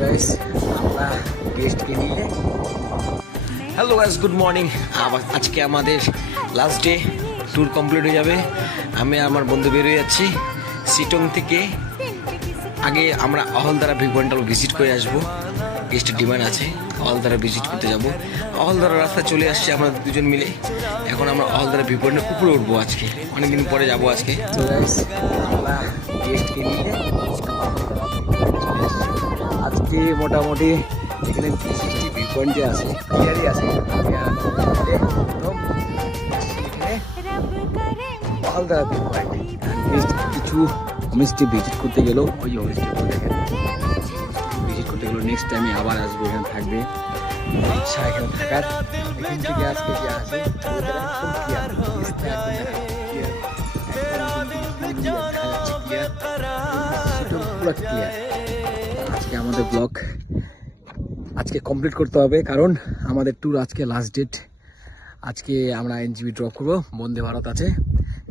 Guys আমরা গেস্টকে নিয়ে hello guys, good morning. আজকে আমাদের লাস্ট ডে, ট্যুর কমপ্লিট হয়ে যাবে। আমি আমার বন্ধু বেরিয়ে যাচ্ছি সিটং থেকে। আগে আমরা অহলদারা ভিউ পয়েন্টটা ভিজিট করে আসবো, গেস্টের ডিমান্ড আছে। অহলদারা ভিজিট করতে যাব। অহলদারা রাস্তা চলে আসছে আমরা দুজন মিলে। এখন আমরা অহলদারা ভিউ পয়েন্টের উপরে উঠবো, আজকে অনেকদিন পরে যাবো আজকে। তো গাইস আমরা গেস্টকে নিয়ে আজকে মোটামুটি এখানে 360 ভিউ পয়েন্ট যে আছে, ক্লিয়ারই আছে। অহলদারা ভিউ পয়েন্ট কিছু হোমস্টে ভিজিট করতে গেলেও ওই হোমস্টে ভিজিট করতে গেলেও নেক্সট টাইমে আবার আসবো, এখানে থাকবে। ইচ্ছা এখানে থাকার। এখান থেকে আজকে যে আছে পুরো ক্লিয়ার। আজকে আমাদের ব্লগ আজকে কমপ্লিট করতে হবে, কারণ আমাদের ট্যুর আজকে লাস্ট ডেট। আজকে আমরা এনজিবি ড্রপ করবো, বন্দে ভারত আছে।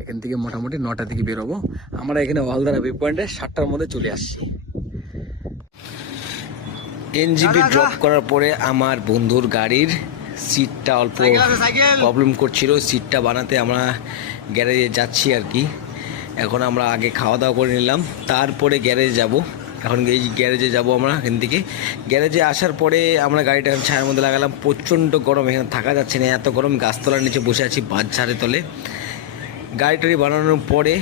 এখান থেকে মোটামুটি 9টার দিকে বেরোবো। আমরা এখানে অহলদারা ভিউ পয়েন্টে 7টার মধ্যে চলে আসছি। এনজিবি ড্রপ করার পরে আমার বন্ধুর গাড়ির সিটটা অল্প প্রবলেম করছিল। সিটটা বানাতে আমরা গ্যারেজে যাচ্ছি আর কি। এখন আমরা আগে খাওয়া দাওয়া করে নিলাম, তারপরে গ্যারেজে যাব। এখন এই গ্যারেজে যাব আমরা। এখান থেকে গ্যারেজে আসার পরে আমরা গাড়িটা এখন ছায়ার মধ্যে লাগালাম। প্রচণ্ড গরম, এখানে থাকা যাচ্ছে না, এত গরম। গাছতলার নিচে বসে আছি বাঁশঝাড়ের তলে। গাড়িটারি বানানোর পরে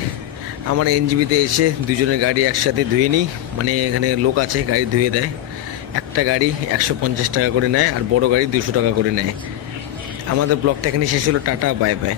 আমার এনজিবিতে এসে দুজনের গাড়ি একসাথে ধুয়ে নিই। মানে এখানে লোক আছে, গাড়ি ধুয়ে দেয়। একটা গাড়ি 150 টাকা করে নেয়, আর বড় গাড়ি 200 টাকা করে নেয়। আমাদের ব্লগটা এখানে শেষ হলো। Tata, bye bye.